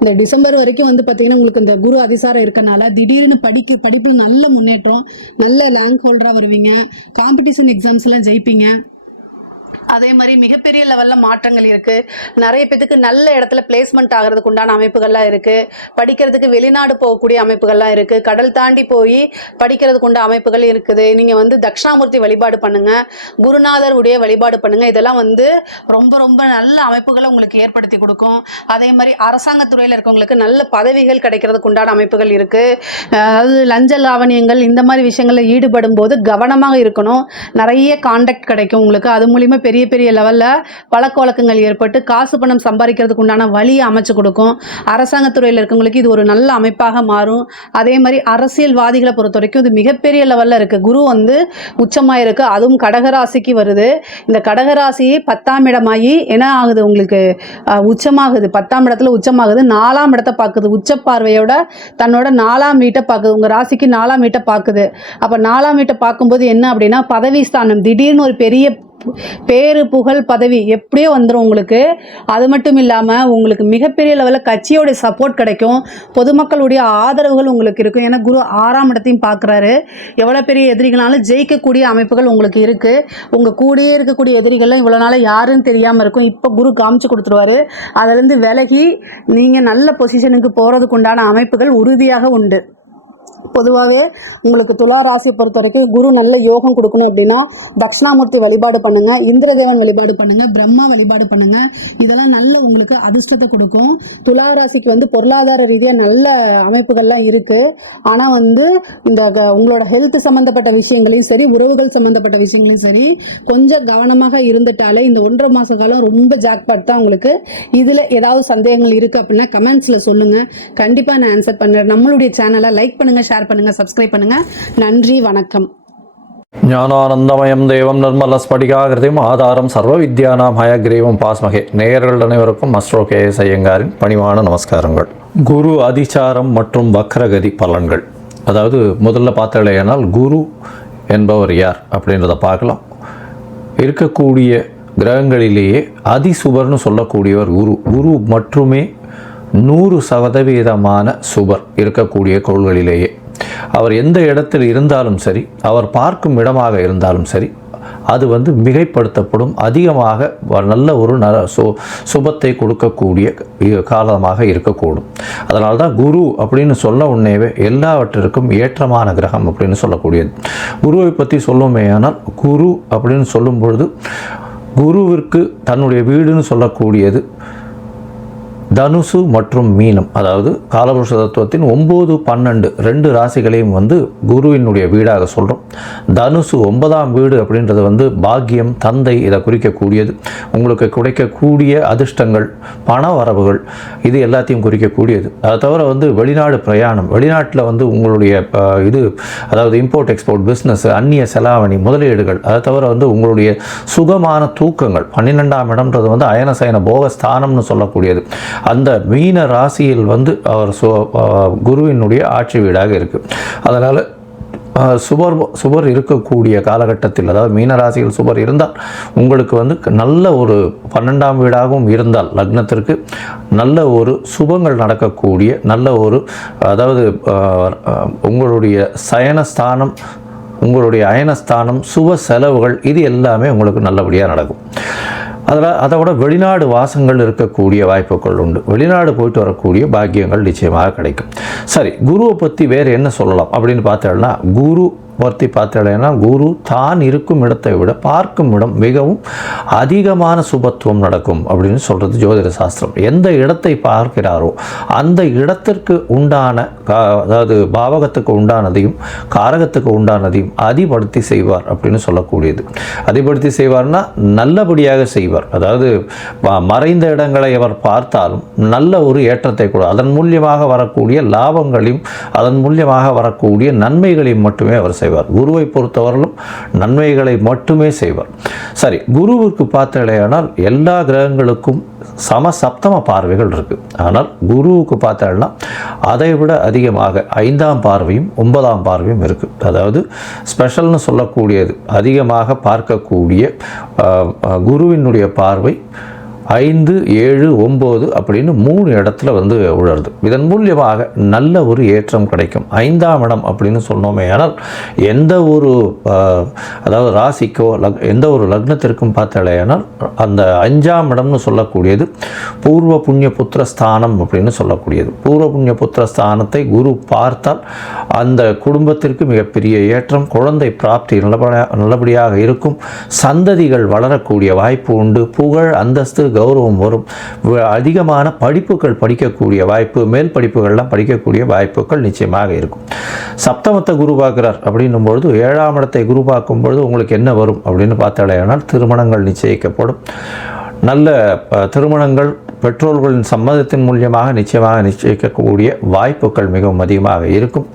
இந்த டிசம்பர் வரைக்கும் வந்து பார்த்தீங்கன்னா உங்களுக்கு இந்த குரு அதிசாரம் இருக்கனால திடீர்னு படிப்பில் நல்ல முன்னேற்றம், நல்ல ரேங்க் ஹோல்டராக வருவீங்க. காம்படிஷன் எக்ஸாம்ஸ்லாம் ஜெயிப்பீங்க. அதே மாதிரி மிகப்பெரிய லெவலில் மாற்றங்கள் இருக்குது. நிறைய பேத்துக்கு நல்ல இடத்துல பிளேஸ்மெண்ட் ஆகிறதுக்கு உண்டான அமைப்புகள்லாம் இருக்குது. படிக்கிறதுக்கு வெளிநாடு போகக்கூடிய அமைப்புகள்லாம் இருக்குது. கடல் தாண்டி போய் படிக்கிறதுக்கு உண்டான அமைப்புகள் இருக்குது. நீங்கள் வந்து தட்சிணாமூர்த்தி வழிபாடு பண்ணுங்கள், குருநாதர் உடைய வழிபாடு பண்ணுங்கள். இதெல்லாம் வந்து ரொம்ப ரொம்ப நல்ல அமைப்புகளை உங்களுக்கு ஏற்படுத்தி கொடுக்கும். அதே மாதிரி அரசாங்கத்துறையில் இருக்கவங்களுக்கு நல்ல பதவிகள் கிடைக்கிறதுக்கு உண்டான அமைப்புகள் இருக்குது. அதாவது லஞ்ச லாவணியங்கள் இந்த மாதிரி விஷயங்களில் ஈடுபடும் போது கவனமாக இருக்கணும். நிறைய கான்டாக்ட் கிடைக்கும் உங்களுக்கு. அது மூலிமா பெரிய பெரிய லெவலில் பழக்க வழக்கங்கள் ஏற்பட்டு காசு பணம் சம்பாதிக்கிறதுக்கு உண்டான வழியை அமைச்சு கொடுக்கும். அரசாங்கத்துறையில் இருக்கவங்களுக்கு இது ஒரு நல்ல அமைப்பாக மாறும். அதே மாதிரி அரசியல்வாதிகளை பொறுத்த வரைக்கும் இது மிகப்பெரிய லெவலில் இருக்குது. குரு வந்து உச்சமாக இருக்குது, அதுவும் கடகராசிக்கு வருது. இந்த கடகராசி 10ஆம் இடமாகி என்ன ஆகுது உங்களுக்கு, உச்சமாகுது. 10ஆம் இடத்துல உச்சமாகுது, 4ஆம் இடத்தை பார்க்குது. உச்ச பார்வையோட தன்னோட 4ஆம் வீட்டை பார்க்குது. உங்கள் ராசிக்கு 4ஆம் வீட்டை பார்க்குது. அப்போ 4ஆம் வீட்டை பார்க்கும்போது என்ன அப்படின்னா பதவி ஸ்தானம், திடீர்னு ஒரு பெரிய பேரு புகழ் பதவி எப்படியோ வந்துடும் உங்களுக்கு. அது மட்டும் இல்லாமல் உங்களுக்கு மிகப்பெரிய லெவலில் கட்சியோடைய சப்போர்ட் கிடைக்கும். பொதுமக்களுடைய ஆதரவுகள் உங்களுக்கு இருக்கும். ஏன்னா குரு 6ஆம் இடத்தையும் பார்க்குறாரு. எவ்வளோ பெரிய எதிரிகளாலும் ஜெயிக்கக்கூடிய அமைப்புகள் உங்களுக்கு இருக்குது. உங்கள் கூடயே இருக்கக்கூடிய எதிரிகளும் இவ்வளோ நாள் யாருன்னு தெரியாமல் இருக்கும். இப்போ குரு காமிச்சு கொடுத்துருவாரு. அதிலேருந்து விலகி நீங்கள் நல்ல பொசிஷனுக்கு போகிறதுக்கு உண்டான அமைப்புகள் உறுதியாக உண்டு. பொதுவாகவே உங்களுக்கு துலா ராசியை பொறுத்த வரைக்கும் குரு நல்ல யோகம் கொடுக்கணும் அப்படின்னா தட்சிணாமூர்த்தி வழிபாடு பண்ணுங்க, இந்திரதேவன் வழிபாடு பண்ணுங்க, பிரம்மா வழிபாடு பண்ணுங்க. இதெல்லாம் நல்ல உங்களுக்கு அதிர்ஷ்டத்தை கொடுக்கும். துலா ராசிக்கு வந்து பொருளாதார ரீதியாக நல்ல அமைப்புகள்லாம் இருக்கு. ஆனால் வந்து இந்த உங்களோட ஹெல்த் சம்மந்தப்பட்ட விஷயங்களையும் சரி, உறவுகள் சம்மந்தப்பட்ட விஷயங்களையும் சரி, கொஞ்சம் கவனமாக இருந்துட்டாலே இந்த 1.5 மாத காலம் ரொம்ப ஜாக்பாட் தான் உங்களுக்கு. இதில் ஏதாவது சந்தேகங்கள் இருக்குது அப்படின்னா கமெண்ட்ஸில் சொல்லுங்கள், கண்டிப்பாக நான் ஆன்சர் பண்ணுறேன். நம்மளுடைய சேனலை லைக் பண்ணுங்கள், ஷேர் பண்ணுங்க, சப்ஸ்கிரைப் பண்ணுங்க. நன்றி, வணக்கம். ஞானானந்தமயம் தேவம் நிர்மல ஸ்படிகாகிருதியும் ஆதாரம் சர்வ வித்யானாம் ஹயக்ரீவம் பாஸ்மகே. நேயர்கள் அனைவருக்கும் அஸ்ட்ரோ KS ஐயங்காரின் பணிவான நமஸ்காரங்கள். குரு அதிசாரம் மற்றும் வக்ரகதி பலன்கள். அதாவது முதல்ல பார்த்தாலேயானால் குரு என்பவர் யார் அப்படின்றத பார்க்கலாம். இருக்கக்கூடிய கிரகங்களிலேயே அதிசுபர்னு சொல்லக்கூடியவர் குரு. குரு மட்டுமே 100% சுபர் இருக்கக்கூடிய கோள்களிலேயே. அவர் எந்த இடத்தில் இருந்தாலும் சரி, அவர் பார்க்கும் இடமாக இருந்தாலும் சரி, அது வந்து மிகைப்படுத்தப்படும். அதிகமாக நல்ல ஒரு சுபத்தை கொடுக்கக்கூடிய காலமாக இருக்கக்கூடும். அதனால தான் குரு அப்படின்னு சொல்ல உடனேவே எல்லாவற்றிற்கும் ஏற்றமான கிரகம் அப்படின்னு சொல்லக்கூடியது. குருவை பற்றி சொல்லுமே. ஆனால் குரு அப்படின்னு சொல்லும் பொழுது குருவிற்கு தன்னுடைய வீடுன்னு சொல்லக்கூடியது தனுசு மற்றும் மீனம். அதாவது காலபுருஷ தத்துவத்தின் 9, 12 2 ராசிகளையும் வந்து குருவினுடைய வீடாக சொல்கிறோம். தனுசு 9ஆம் வீடு அப்படின்றது வந்து பாக்கியம், தந்தை, இதை குறிக்கக்கூடியது. உங்களுக்கு கிடைக்கக்கூடிய அதிர்ஷ்டங்கள், பண வரவுகள், இது எல்லாத்தையும் குறிக்கக்கூடியது. அதை தவிர வந்து வெளிநாடு பிரயாணம், வெளிநாட்டில் வந்து உங்களுடைய இது அதாவது இம்போர்ட் எக்ஸ்போர்ட் பிஸ்னஸ், அந்நிய செலாவணி, முதலீடுகள், அதை தவிர வந்து உங்களுடைய சுகமான தூக்கங்கள். 12ஆம் இடம்ன்றது வந்து அயனசயன போகஸ்தானம்னு சொல்லக்கூடியது. அந்த மீன ராசியில் வந்து அவர் குருவினுடைய ஆட்சி வீடாக இருக்குது. அதனால் சுபர் இருக்கக்கூடிய காலகட்டத்தில், அதாவது மீன ராசியில் சுபர் இருந்தால் உங்களுக்கு வந்து நல்ல ஒரு 12ஆம் வீடாகவும் இருந்தால் லக்னத்திற்கு நல்ல ஒரு சுபங்கள் நடக்கக்கூடிய நல்ல ஒரு, அதாவது உங்களுடைய சயனஸ்தானம், உங்களுடைய அயனஸ்தானம், சுப செலவுகள், இது எல்லாமே உங்களுக்கு நல்லபடியாக நடக்கும். அதில் அதை விட வெளிநாடு வாசங்கள் இருக்கக்கூடிய வாய்ப்புகள் உண்டு. வெளிநாடு போயிட்டு வரக்கூடிய பாக்கியங்கள் நிச்சயமாக கிடைக்கும். சரி, குருவை பற்றி வேறு என்ன சொல்லலாம் அப்படின்னு பார்த்தோம்னா, குரு பற்றி பார்த்தீங்கன்னா குரு தான் இருக்கும் இடத்தை விட பார்க்கும் இடம் மிகவும் அதிகமான சுபத்துவம் நடக்கும் அப்படின்னு சொல்கிறது ஜோதிட சாஸ்திரம். எந்த இடத்தை பார்க்கிறாரோ அந்த இடத்திற்கு உண்டான, அதாவது பாவகத்துக்கு உண்டானதையும் காரகத்துக்கு உண்டானதையும் அதிபடுத்தி செய்வார் அப்படின்னு சொல்லக்கூடியது. அதிபடுத்தி செய்வார்னா நல்லபடியாக செய்வார். அதாவது மறைந்த இடங்களை அவர் பார்த்தாலும் நல்ல ஒரு ஏற்றத்தை கூட, அதன் மூலியமாக வரக்கூடிய லாபங்களையும் அதன் மூலியமாக வரக்கூடிய நன்மைகளையும் மட்டுமே அவர் செய்வார். குருவை பொறுத்தவரையிலும் நன்மைகளை மட்டுமே செய்வார். சரி, குருவுக்கு பார்த்தீங்கன்னா எல்லா கிரகங்களுக்கும் சமசப்தம பார்வைகள் இருக்கு. ஆனால் குருவுக்கு பார்த்தீங்கன்னா அதை விட அதிகமாக 5ஆம் பார்வையும் 9ஆம் பார்வையும் இருக்கு. அதாவது ஸ்பெஷல்னு சொல்லக்கூடியது, அதிகமாக பார்க்கக்கூடிய குருவினுடைய பார்வை 5, 7, 9 அப்படின்னு 3 இடத்துல வந்து உழருது. இதன் மூலியமாக நல்ல ஒரு ஏற்றம் கிடைக்கும். 5ஆம் இடம் அப்படின்னு சொன்னோமே, ஆனால் எந்த ஒரு அதாவது ராசிக்கோ எந்த ஒரு லக்னத்திற்கும் பார்த்தாலேயானால் அந்த 5ஆம் இடம்னு சொல்லக்கூடியது பூர்வ புண்ணிய புத்திர ஸ்தானம் அப்படின்னு சொல்லக்கூடியது. பூர்வ புண்ணிய புத்திர ஸ்தானத்தை குரு பார்த்தால் அந்த குடும்பத்திற்கு மிகப்பெரிய ஏற்றம், குழந்தை பிராப்தி நல்லபடியாக இருக்கும், சந்ததிகள் வளரக்கூடிய வாய்ப்பு உண்டு, புகழ் அந்தஸ்து கௌரவம் வரும், அதிகமான படிப்புகள் படிக்கக்கூடிய வாய்ப்பு, மேல் படிப்புகள்லாம் படிக்கக்கூடிய வாய்ப்புகள் நிச்சயமாக இருக்கும். சப்தமத்தை குரு பார்க்கிறார் அப்படின்னும் பொழுது 7ஆம் இடத்தை குரு பார்க்கும் பொழுது உங்களுக்கு என்ன வரும் அப்படின்னு பார்த்தாலேயானால் திருமணங்கள் நிச்சயிக்கப்படும். நல்ல திருமணங்கள் பெற்றோர்களின் சம்மதத்தின் மூலியமாக நிச்சயிக்கக்கூடிய வாய்ப்புகள் மிகவும் அதிகமாக இருக்கும்.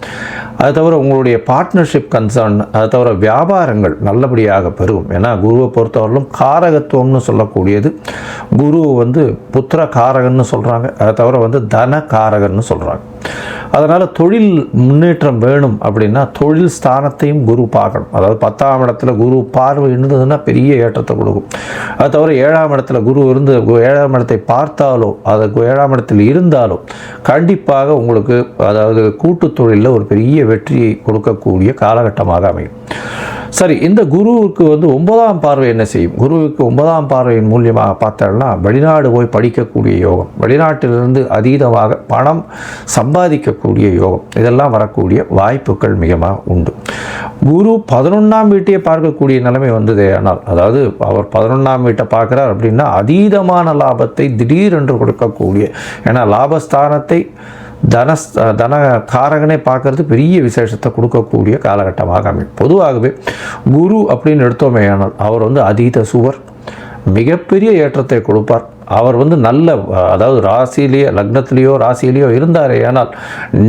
அது தவிர உங்களுடைய பார்ட்னர்ஷிப் கன்சர்ன், அது தவிர வியாபாரங்கள் நல்லபடியாக பெருகும். ஏன்னா குருவை பொறுத்தவரையிலும் காரகத்துவம்னு சொல்லக்கூடியது, குரு வந்து புத்திர காரகன்னு சொல்கிறாங்க, அதை தவிர வந்து தன காரகன்னு சொல்கிறாங்க. அதனால் தொழில் முன்னேற்றம் வேணும் அப்படின்னா தொழில் ஸ்தானத்தையும் குரு பார்க்கணும். அதாவது 10ஆம் இடத்துல குரு பார்வை இருந்ததுன்னா பெரிய ஏற்றத்தை கொடுக்கும். அது தவிர 7ஆம் இடத்துல குரு இருந்து 7ஆம் இடத்தை பார்த்தாலோ அது 7ஆம் இடத்தில் இருந்தாலோ கண்டிப்பாக உங்களுக்கு அதாவது கூட்டு தொழிலில் ஒரு பெரிய வெற்றியை கொடுக்கக்கூடிய காலகட்டமாக அமையும். சரி, இந்த குருவுக்கு வந்து 9ஆம் பார்வை என்ன செய்யும்? குருவுக்கு 9ஆம் பார்வையின் மூலியமாக பார்த்தோம்னா வெளிநாடு போய் படிக்கக்கூடிய யோகம், வெளிநாட்டிலிருந்து அதீதமாக பணம் சம்பாதிக்கக்கூடிய யோகம், இதெல்லாம் வரக்கூடிய வாய்ப்புகள் மிகமாக உண்டு. குரு 11ஆம் வீட்டையே பார்க்கக்கூடிய நிலைமை வந்ததே ஆனால், அதாவது அவர் 11ஆம் வீட்டை பார்க்குறார் அப்படின்னா அதீதமான லாபத்தை திடீரென்று கொடுக்கக்கூடிய, ஏன்னா லாபஸ்தானத்தை தன காரகனை பார்க்கறது பெரிய விசேஷத்தை கொடுக்கக்கூடிய காலகட்டமாக அமையும். பொதுவாகவே குரு அப்படின்னு எடுத்தோமே ஆனால் அவர் வந்து அதீத சுவர், மிகப்பெரிய ஏற்றத்தை கொடுப்பார். அவர் வந்து நல்ல அதாவது ராசியிலேயோ லக்னத்திலேயோ ராசியிலேயோ இருந்தாரே ஆனால்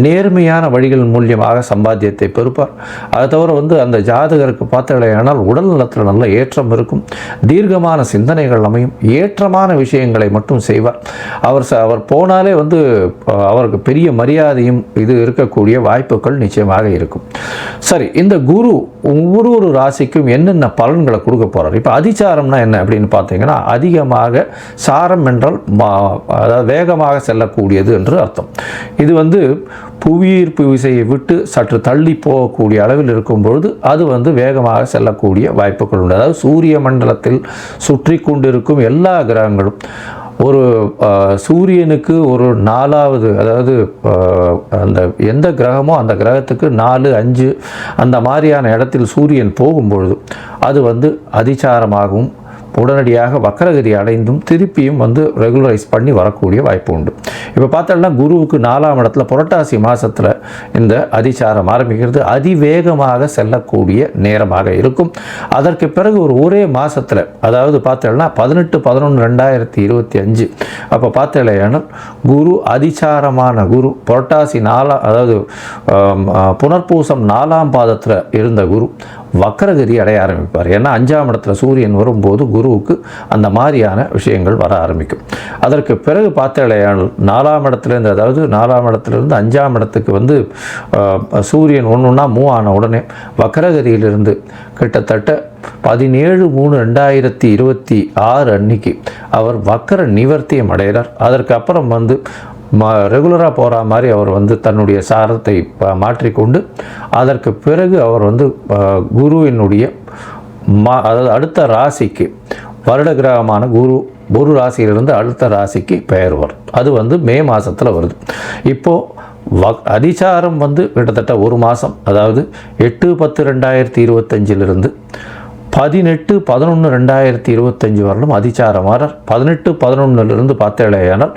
நேர்மையான வழிகள் மூலியமாக சம்பாத்தியத்தை பெறுப்பார். அதை தவிர வந்து அந்த ஜாதகருக்கு பார்த்தாலேயானால் உடல் நலத்தில் நல்ல ஏற்றம் இருக்கும், தீர்க்கமான சிந்தனைகள் அமையும், ஏற்றமான விஷயங்களை மட்டும் செய்வார். அவர் போனாலே வந்து அவருக்கு பெரிய மரியாதையும் இது இருக்கக்கூடிய வாய்ப்புகள் நிச்சயமாக இருக்கும். சரி, இந்த குரு ஒவ்வொரு ராசிக்கும் என்னென்ன பலன்களை கொடுக்க போகிறார்? இப்போ அதிசாரம்னா என்ன அப்படின்னு பார்த்தீங்கன்னா, அதிகமாக சாரம் என்றால் அதாவது வேகமாக செல்லக்கூடியது என்று அர்த்தம். இது வந்து புவியீர்ப்பு விசையை விட்டு சற்று தள்ளி போகக்கூடிய அளவில் இருக்கும் பொழுது அது வந்து வேகமாக செல்லக்கூடிய வாய்ப்புகள் உண்டு. அதாவது சூரிய மண்டலத்தில் சுற்றி கொண்டிருக்கும் எல்லா கிரகங்களும் ஒரு சூரியனுக்கு ஒரு 4வது, அதாவது அந்த எந்த கிரகமோ அந்த கிரகத்துக்கு 4, 5 அந்த மாதிரியான இடத்தில் சூரியன் போகும்பொழுது அது வந்து அதிசாரமாகவும் உடனடியாக வக்கரகதி அடைந்தும் திருப்பியும் வந்து ரெகுலரைஸ் பண்ணி வரக்கூடிய வாய்ப்பு உண்டு. இப்போ பார்த்தோம்னா குருவுக்கு 4ஆம் இடத்துல புரட்டாசி மாதத்தில் இந்த அதிசாரம் ஆரம்பிக்கிறது, அதிவேகமாக செல்லக்கூடிய நேரமாக இருக்கும். அதற்கு பிறகு ஒரே மாதத்தில், அதாவது பார்த்தோம்னா 18/11/2025 அப்போ பார்த்தேனால் குரு அதிசாரமான குரு புரட்டாசி 4 அதாவது புனர்பூசம் 4ஆம் பாதத்தில் இருந்த குரு வக்கரகதி அடைய ஆரம்பிப்பார். ஏன்னா 5ஆம் இடத்துல சூரியன் வரும்போது குருவுக்கு அந்த மாதிரியான விஷயங்கள் வர ஆரம்பிக்கும். அதற்கு பிறகு பார்த்தேனால் 4ஆம் இடத்துலேருந்து, அதாவது 4ஆம் இடத்துலேருந்து 5ஆம் இடத்துக்கு வந்து சூரியன் ஒன்றுன்னா மூவ் ஆன உடனே வக்கரகதியிலிருந்து கிட்டத்தட்ட 17/3/2026 அன்னைக்கு அவர் வக்கர நிவர்த்தியம் அடைகிறார். அதற்கு அப்புறம் வந்து ரெகுலராக போகிற மாதிரி அவர் வந்து தன்னுடைய சாரத்தை மாற்றிக்கொண்டு அதற்கு பிறகு அவர் வந்து குருவினுடைய அதாவது அடுத்த ராசிக்கு வருட கிரகமான குரு ஒரு ராசியிலிருந்து அடுத்த ராசிக்கு பெயர்வார். அது வந்து மே மாதத்தில் வருது. இப்போது அதிசாரம் வந்து கிட்டத்தட்ட ஒரு மாதம், அதாவது 8/10/2025 18/11/2025 வரலும் அதிசாரம் வரார். 18/11 பார்த்தேனால்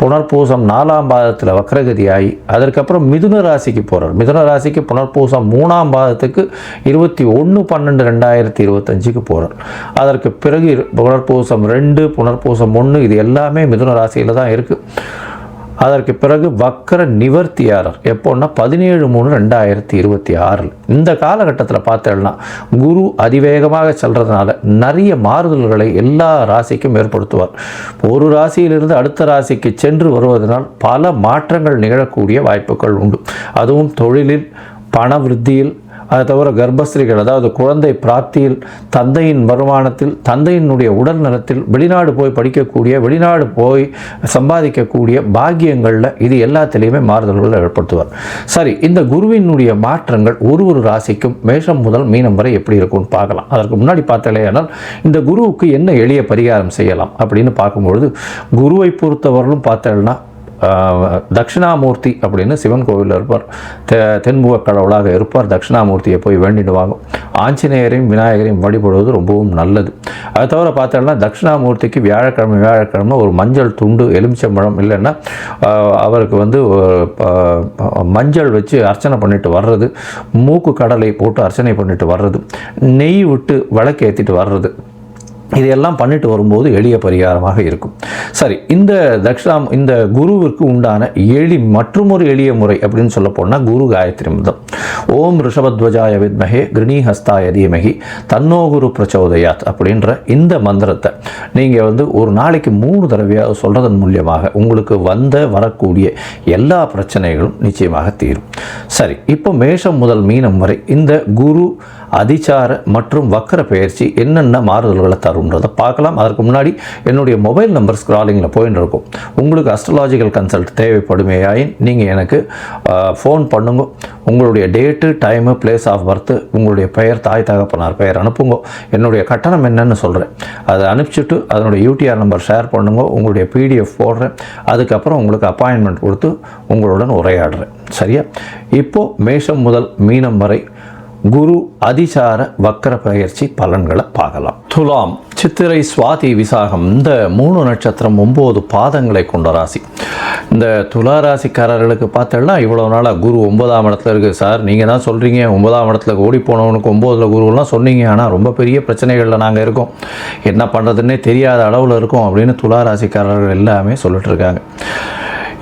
புனர்பூசம் 4ஆம் பாதத்தில் வக்கரகதி ஆகி அதற்கப்புறம் மிதுன ராசிக்கு போகிறார். மிதுன ராசிக்கு புனர்பூசம் 3ஆம் பாதத்துக்கு 21/12/2025 போகிறார். அதற்கு பிறகு புனர்பூசம் 2, புனர்பூசம் 1 இது எல்லாமே மிதுன ராசியில் தான் இருக்குது. அதற்கு பிறகு வக்கர நிவர்த்தியாரர் எப்போன்னா 17/3/2026. இந்த காலகட்டத்தில் பார்த்தேன்னா குரு அதிவேகமாக செல்றதுனால நிறைய மாறுதல்களை எல்லா ராசிக்கும் ஏற்படுத்துவார். ஒரு ராசியிலிருந்து அடுத்த ராசிக்கு சென்று வருவதனால் பல மாற்றங்கள் நிகழக்கூடிய வாய்ப்புகள் உண்டு. அதுவும் தொழிலில், பண விருத்தியில், அதை தவிர கர்ப்பஸ்திரீகள், அதாவது குழந்தை பிராப்தியில், தந்தையின் வருமானத்தில், தந்தையினுடைய உடல் நலத்தில், வெளிநாடு போய் படிக்கக்கூடிய, வெளிநாடு போய் சம்பாதிக்கக்கூடிய பாக்கியங்களில் இது எல்லாத்திலையுமே மாறுதல்களை ஏற்படுத்துவார். சரி, இந்த குருவினுடைய மாற்றங்கள் ஒரு ராசிக்கும் மேஷம் முதல் மீனம் வரை எப்படி இருக்கும்னு பார்க்கலாம். அதற்கு முன்னாடி பார்த்தாலேயானால் இந்த குருவுக்கு என்ன எளிய பரிகாரம் செய்யலாம் அப்படின்னு பார்க்கும்பொழுது, குருவை பொறுத்தவரையிலும் பார்த்தேன்னா தட்சிணாமூர்த்தி அப்படின்னு சிவன் கோவிலில் இருப்பார். தென்முக கடவுளாக இருப்பார். தட்சிணாமூர்த்தியை போய் வேண்டிடுவாங்க. ஆஞ்சநேயரையும் விநாயகரையும் வழிபடுவது ரொம்பவும் நல்லது. அதை தவிர பார்த்தோம்னா தட்சிணாமூர்த்திக்கு வியாழக்கிழமை ஒரு மஞ்சள் துண்டு, எலுமிச்சம்பழம், இல்லைன்னா அவருக்கு வந்து மஞ்சள் வச்சு அர்ச்சனை பண்ணிட்டு வர்றது, மூக்கு கடலை போட்டு அர்ச்சனை பண்ணிட்டு வர்றது, நெய் விட்டு விளக்கு ஏற்றிட்டு வர்றது, இதையெல்லாம் பண்ணிட்டு வரும்போது எளிய பரிகாரமாக இருக்கும். சரி, இந்த குருவிற்கு உண்டான மற்றொரு எளிய முறை அப்படின்னு சொல்ல போனால் குரு காயத்ரி மந்திரம். ஓம் ரிஷபத்வஜாய வித்மஹே கிருணிஹஸ்தாய தீமஹி தன்னோ குரு பிரச்சோதயாத் அப்படின்ற இந்த மந்திரத்தை நீங்கள் வந்து ஒரு நாளைக்கு 3 தடவையாக சொல்கிறதன் மூலியமாக உங்களுக்கு வரக்கூடிய எல்லா பிரச்சனைகளும் நிச்சயமாக தீரும். சரி, இப்போ மேஷம் முதல் மீனம் வரை இந்த குரு அதிசார மற்றும் வக்கர பெயர்ச்சி என்னென்ன மாறுதல்களை தரும்ன்றதை பார்க்கலாம். அதற்கு முன்னாடி என்னுடைய மொபைல் நம்பர் ஸ்க்ராலிங்கில் போயின்னு இருக்கும். உங்களுக்கு அஸ்ட்ராலாஜிக்கல் கன்சல்ட் தேவைப்படுமேயாயின் நீங்கள் எனக்கு ஃபோன் பண்ணுங்க. உங்களுடைய date, time, place of birth, உங்களுடைய பெயர், தாய் தகப்பனார் பெயர் அனுப்புங்க. என்னுடைய கட்டணம் என்னன்னு சொல்கிறேன். அதை அனுப்பிச்சிட்டு அதனுடைய யூடிஆர் நம்பர் ஷேர் பண்ணுங்க. உங்களுடைய பிடிஎஃப் போடுறேன். அதுக்கப்புறம் உங்களுக்கு அப்பாயின்மெண்ட் கொடுத்து உங்களுடன் உரையாடுறேன். சரியா? இப்போது மேஷம் முதல் மீனம் வரை குரு அதிசார வக்கர பயிற்சி பலன்களை பார்க்கலாம். துலாம், சித்திரை, சுவாதி, விசாகம் இந்த 3 நட்சத்திரம் 9 பாதங்களை கொண்ட ராசி. இந்த துலா ராசிக்காரர்களுக்கு பார்த்தோம்னா இவ்வளோ நாளாக குரு 9ஆம் இடத்துல இருக்குது. சார், நீங்கள் தான் சொல்கிறீங்க 9ஆம் இடத்துல ஓடி போனவனுக்கு 9ல் குருவெல்லாம் சொன்னீங்க, ஆனால் ரொம்ப பெரிய பிரச்சனைகளில் நாங்கள் இருக்கோம், என்ன பண்ணுறதுன்னே தெரியாத அளவில் இருக்கோம் அப்படின்னு துலா ராசிக்காரர்கள் எல்லாமே சொல்லிட்டு இருக்காங்க.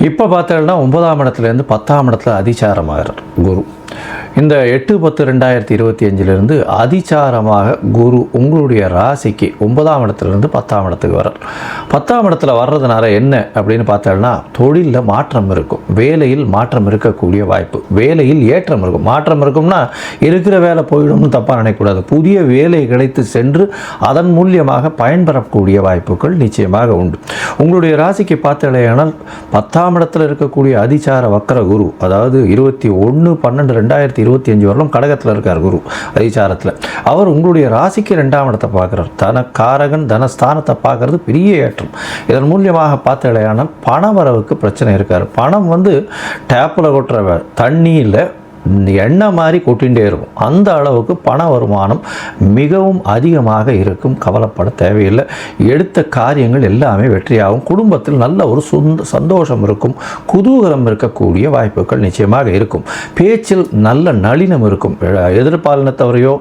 இப்போ பார்த்தோம்னா 9ஆம் இடத்துலேருந்து 10ஆம் இடத்துல அதிசாரமாகிறார் குரு. இந்த 8/10/2025 அதிசாரமாக குரு உங்களுடைய ராசிக்கு 9ஆம் இடத்துலேருந்து 10ஆம் இடத்துக்கு வர்றார். 10ஆம் இடத்துல வர்றதுனால என்ன அப்படின்னு பார்த்தோம்னா தொழிலில் மாற்றம் இருக்கும், வேலையில் மாற்றம் இருக்கக்கூடிய வாய்ப்பு, வேலையில் ஏற்றம் இருக்கும். மாற்றம் இருக்கும்னா இருக்கிற வேலை போயிடும்னு தப்பாக நினைக்கக்கூடாது. புதிய வேலை கிடைத்து சென்று அதன் மூலியமாக பயன்பெறக்கூடிய வாய்ப்புகள் நிச்சயமாக உண்டு. உங்களுடைய ராசிக்கு பார்த்தலையானால் 10ஆம் இடத்துல இருக்கக்கூடிய அதிசார வக்கர குரு, அதாவது 21/12/2025 வரலும் கடகத்தில் இருக்கார் குரு அதிசாரத்தில். அவர் உங்களுடைய ராசிக்கு 2ஆம் இடத்தை பார்க்குறார். தனக்காரகன் தனஸ்தானத்தை பார்க்கறது பெரிய ஏற்றம். இதன் மூலியமாக பார்த்தலையானால் பண வரவுக்கு பிரச்சனை இருக்கார். பணம் வந்து டேப்பில் கொட்டுற தண்ணியில் எண்ணெய் மாதிரி கொட்டிகிட்டே இருக்கும். அந்த அளவுக்கு பண வருமானம் மிகவும் அதிகமாக இருக்கும். கவலைப்பட தேவையில்லை. எடுத்த காரியங்கள் எல்லாமே வெற்றியாகும். குடும்பத்தில் நல்ல ஒரு சந்தோஷம் இருக்கும், குதூகலம் இருக்கக்கூடிய வாய்ப்புகள் நிச்சயமாக இருக்கும். பேச்சில் நல்ல நளினம் இருக்கும். எதிர்பாலினத்தவரையோ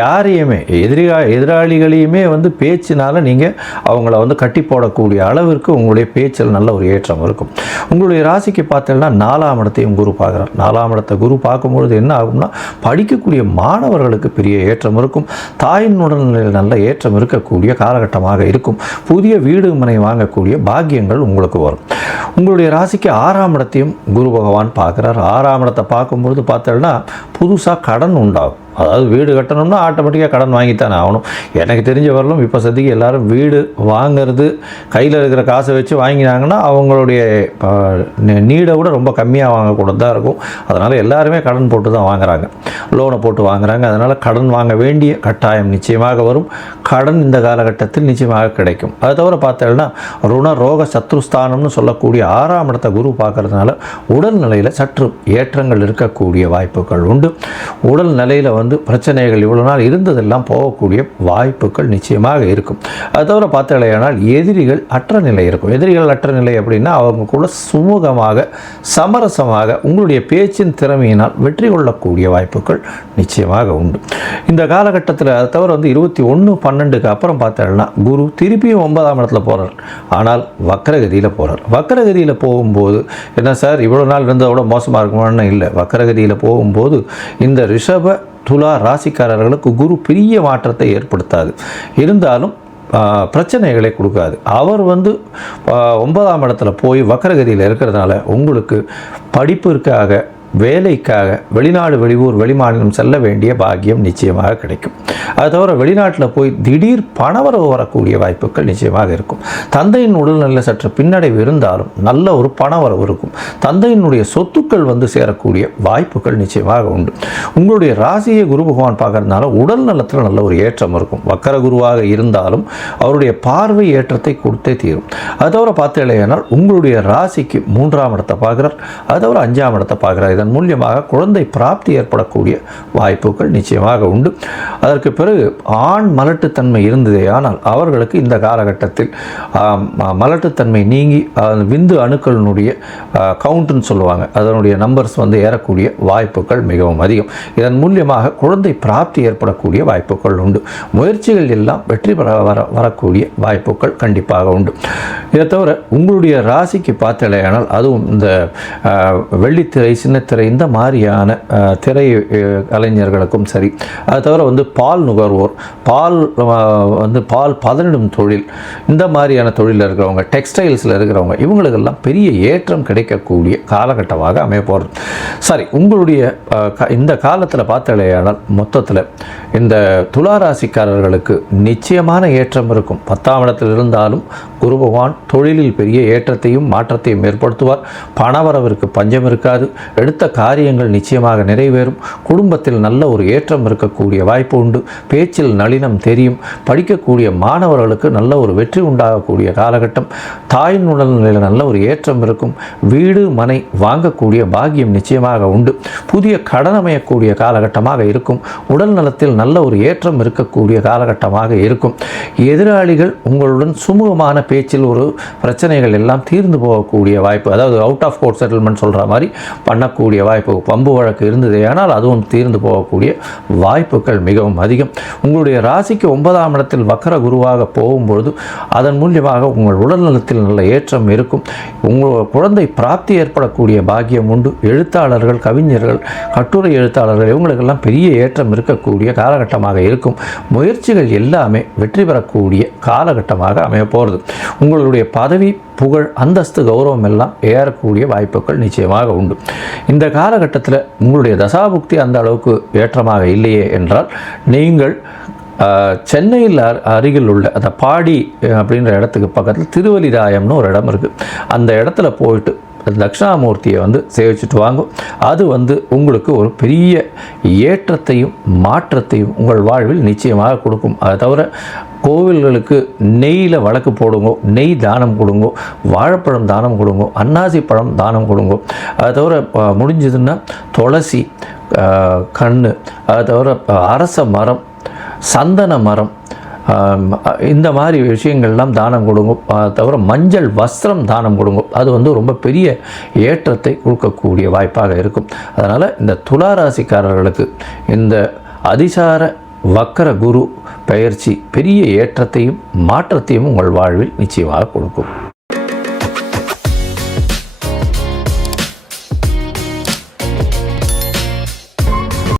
யாரையுமே எதிராளிகளையுமே வந்து பேச்சினால் நீங்கள் அவங்கள வந்து கட்டி போடக்கூடிய அளவிற்கு உங்களுடைய பேச்சில் நல்ல ஒரு ஏற்றம் இருக்கும். உங்களுடைய ராசிக்கு பார்த்தீங்கன்னா 4ஆம் இடத்தையும் குரு பார்க்குறார். 4ஆம் இடத்தை குரு பார்க்கும்பொழுது என்ன ஆகும்னா படிக்கக்கூடிய மாணவர்களுக்கு பெரிய ஏற்றம் இருக்கும். தாயின் உடல்நிலையில் நல்ல ஏற்றம் இருக்கக்கூடிய காலகட்டமாக இருக்கும். புதிய வீடு மனை வாங்கக்கூடிய பாக்கியங்கள் உங்களுக்கு வரும். உங்களுடைய ராசிக்கு 6ஆம் இடத்தையும் குரு பகவான் பார்க்குறார். 6ஆம் இடத்தை பார்க்கும்பொழுது பார்த்தோம்னா புதுசாக கடன் உண்டாகும். அதாவது வீடு கட்டணும்னா ஆட்டோமேட்டிக்காக கடன் வாங்கித்தானே ஆகணும். எனக்கு தெரிஞ்ச வரலும் இப்போ சதிக்கு எல்லாரும் வீடு வாங்கிறது கையில் இருக்கிற காசை வச்சு வாங்கினாங்கன்னா அவங்களுடைய நீடை விட ரொம்ப கம்மியாக வாங்கக்கூடாது தான் இருக்கும். அதனால் எல்லாருமே கடன் போட்டு தான் வாங்குறாங்க, லோனை போட்டு வாங்குறாங்க. அதனால் கடன் வாங்க வேண்டிய கட்டாயம் நிச்சயமாக வரும். கடன் இந்த காலகட்டத்தில் நிச்சயமாக கிடைக்கும். அதை தவிர பார்த்தோம்னா ருண ரோக சத்ருஸ்தானம்னு சொல்லக்கூடிய 6ஆம் இடத்தை குரு பார்க்கறதுனால உடல்நிலையில் சற்று ஏற்றங்கள் இருக்கக்கூடிய வாய்ப்புகள் உண்டு. உடல் நிலையில் வந்து பிரச்சனைகள் இவ்வளோ நாள் இருந்ததெல்லாம் போகக்கூடிய வாய்ப்புகள் நிச்சயமாக இருக்கும். அது தவிர பார்த்தீங்கன்னா எதிரிகள் அற்ற நிலை இருக்கும். எதிரிகள் அற்ற நிலை அப்படின்னா அவங்க கூட சுமூகமாக சமரசமாக உங்களுடைய பேச்சின் திறமையினால் வெற்றி கொள்ளக்கூடிய வாய்ப்புகள் நிச்சயமாக உண்டு இந்த காலகட்டத்தில். அதை தவிர வந்து 21/12 அப்புறம் பார்த்தீங்கன்னா குரு திருப்பியும் 9ஆம் இடத்துல போகிறார். ஆனால் வக்கரகதியில் போகிறார். வக்கரகதியில் போகும்போது என்ன சார் இவ்வளோ நாள் இருந்ததை விட மோசமாக இருக்குமான்னு இல்லை. வக்கரகதியில் போகும்போது இந்த ரிஷப துலா ராசிக்காரர்களுக்கு குரு பெரிய மாற்றத்தை ஏற்படுத்தாது, இருந்தாலும் பிரச்சனைகளை கொடுக்காது. அவர் வந்து 9ஆம் இடத்துல போய் வக்கரகதியில் இருக்கிறதுனால உங்களுக்கு படிப்பிற்காக வேலைக்காக வெளிநாடு வெளியூர் வெளிமாநிலம் செல்ல வேண்டிய பாக்கியம் நிச்சயமாக கிடைக்கும். அது தவிர வெளிநாட்டில் போய் திடீர் பணவரவு வரக்கூடிய வாய்ப்புகள் நிச்சயமாக இருக்கும். தந்தையின் உடல்நிலை சற்று பின்னடைவு இருந்தாலும் நல்ல ஒரு பணவரவு இருக்கும். தந்தையினுடைய சொத்துக்கள் வந்து சேரக்கூடிய வாய்ப்புகள் நிச்சயமாக உண்டு. உங்களுடைய ராசியை குரு பகவான் பார்க்கறதுனால உடல் நலத்தில் நல்ல ஒரு ஏற்றம் இருக்கும். வக்கர குருவாக இருந்தாலும் அவருடைய பார்வை ஏற்றத்தை கொடுத்தே தீரும். அது தவிர பார்த்தீங்கன்னா உங்களுடைய ராசிக்கு 3ஆம் இடத்தை பார்க்குறார், அது தவிர 5ஆம் இடத்தை பார்க்குறார். இதன் மூலியமாக குழந்தை பிராப்தி ஏற்படக்கூடிய வாய்ப்புகள் நிச்சயமாக உண்டு. அதற்கு பிறகு ஆண் மலட்டுத்தன்மை இருந்ததே ஆனால் அவர்களுக்கு இந்த காலகட்டத்தில் மலட்டுத்தன்மை நீங்கி விந்து அணுக்களினுடைய கவுண்ட்னு சொல்லுவாங்க, அதனுடைய நம்பர்ஸ் வந்து ஏறக்கூடிய வாய்ப்புகள் மிகவும் அதிகம். இதன் மூலியமாக குழந்தை பிராப்தி ஏற்படக்கூடிய வாய்ப்புகள் உண்டு. முயற்சிகள் எல்லாம் வெற்றி பெற வரக்கூடிய வாய்ப்புகள் கண்டிப்பாக உண்டு. இதை தவிர உங்களுடைய ராசிக்கு பார்த்தலையானால் அதுவும் இந்த வெள்ளித்திரை சின்னத்திரை இந்த மாதிரியான திரை கலைஞர்களுக்கும் சரி, அது தவிர வந்து பால் நுகர்வோர், பால் பதனிடும் தொழில், இந்த மாதிரியான தொழிலில் இருக்கிறவங்க, டெக்ஸ்டைல்ஸில் இருக்கிறவங்க, இவங்களுக்கெல்லாம் பெரிய ஏற்றம் கிடைக்கக்கூடிய காலகட்டமாக அமைய போகிறது. சரி, உங்களுடைய இந்த காலத்தில் பார்த்தலையானால் மொத்தத்தில் இந்த துளாராசிக்காரர்களுக்கு நிச்சயமான ஏற்றம் இருக்கும். 10ஆம் இடத்தில் இருந்தாலும் குரு பகவான் தொழிலில் பெரிய ஏற்றத்தையும் மாற்றத்தையும் ஏற்படுத்துவார். பணவரவிற்கு பஞ்சம் இருக்காது. எடுத்த காரியங்கள் நிச்சயமாக நிறைவேறும். குடும்பத்தில் நல்ல ஒரு ஏற்றம் இருக்கக்கூடிய வாய்ப்பு உண்டு. பேச்சில் நளினம் தெரியும். படிக்கக்கூடிய மாணவர்களுக்கு நல்ல ஒரு வெற்றி உண்டாகக்கூடிய காலகட்டம். தாயின் உடல்நிலையில் நல்ல ஒரு ஏற்றம் இருக்கும். வீடு மனை வாங்கக்கூடிய பாக்கியம் நிச்சயமாக உண்டு. புதிய கடன் அமையக்கூடிய காலகட்டமாக இருக்கும். உடல் நலத்தில் நல்ல ஒரு ஏற்றம் இருக்கக்கூடிய காலகட்டமாக இருக்கும். எதிராளிகள் உங்களுடன் சுமூகமான பேச்சில் ஒரு பிரச்சனைகள் எல்லாம் தீர்ந்து போகக்கூடிய வாய்ப்பு, அதாவது அவுட் ஆஃப் கோர்ட் செட்டில்மெண்ட் சொல்கிற மாதிரி பண்ணக்கூடிய வாய்ப்பு, பம்பு வழக்கு இருந்ததே ஆனால் அதுவும் தீர்ந்து போகக்கூடிய வாய்ப்புகள் மிகவும் அதிகம். உங்களுடைய ராசிக்கு 9ஆம் இடத்தில் வக்கர குருவாக போகும்பொழுது அதன் மூலியமாக உங்கள் உடல்நலத்தில் நல்ல ஏற்றம் இருக்கும். உங்கள் குழந்தை பிராப்தி ஏற்படக்கூடிய பாக்கியம் உண்டு. எழுத்தாளர்கள், கவிஞர்கள், கட்டுரை எழுத்தாளர்கள், இவங்களுக்கெல்லாம் பெரிய ஏற்றம் இருக்கக்கூடிய காலகட்டமாக இருக்கும். முயற்சிகள் எல்லாமே வெற்றி பெறக்கூடிய காலகட்டமாக அமைய போகிறது. உங்களுடைய பதவி, புகழ், அந்தஸ்து, கௌரவம் எல்லாம் ஏறக்கூடிய வாய்ப்புகள் நிச்சயமாக உண்டு. இந்த காலகட்டத்தில் உங்களுடைய தசாபுக்தி அந்த அளவுக்கு ஏற்றமாக இல்லையே என்றால் நீங்கள் சென்னையில் அருகில் உள்ள அந்த பாடி அப்படின்ற இடத்துக்கு பக்கத்தில் திருவலிதாயம்னு ஒரு இடம் இருக்குது. அந்த இடத்துல போயிட்டு தட்சிணாமூர்த்தியை வந்து சேவிச்சுட்டு வாங்கும். அது வந்து உங்களுக்கு ஒரு பெரிய ஏற்றத்தையும் மாற்றத்தையும் உங்கள் வாழ்வில் நிச்சயமாக கொடுக்கும். அதை தவிர கோவில்களுக்கு நெய்யில் வழக்கு போடுங்கோ, நெய் தானம் கொடுங்கோ, வாழைப்பழம் தானம் கொடுங்கோ, அன்னாசி பழம் தானம் கொடுங்கோ. அதை தவிர முடிஞ்சதுன்னா துளசி கன்று, அதை தவிர அரச மரம், சந்தன மரம், இந்த மாதிரி விஷயங்கள்லாம் தானம் கொடுங்க. தவிர மஞ்சள் வஸ்திரம் தானம் கொடுங்க. அது வந்து ரொம்ப பெரிய ஏற்றத்தை கொடுக்கக்கூடிய வாய்ப்பாக இருக்கும். அதனால் இந்த துளாராசிக்காரர்களுக்கு இந்த அதிசார வக்கர குரு பெயர்ச்சி பெரிய ஏற்றத்தையும் மாற்றத்தையும் உங்கள் வாழ்வில் நிச்சயமாக கொடுக்கும்.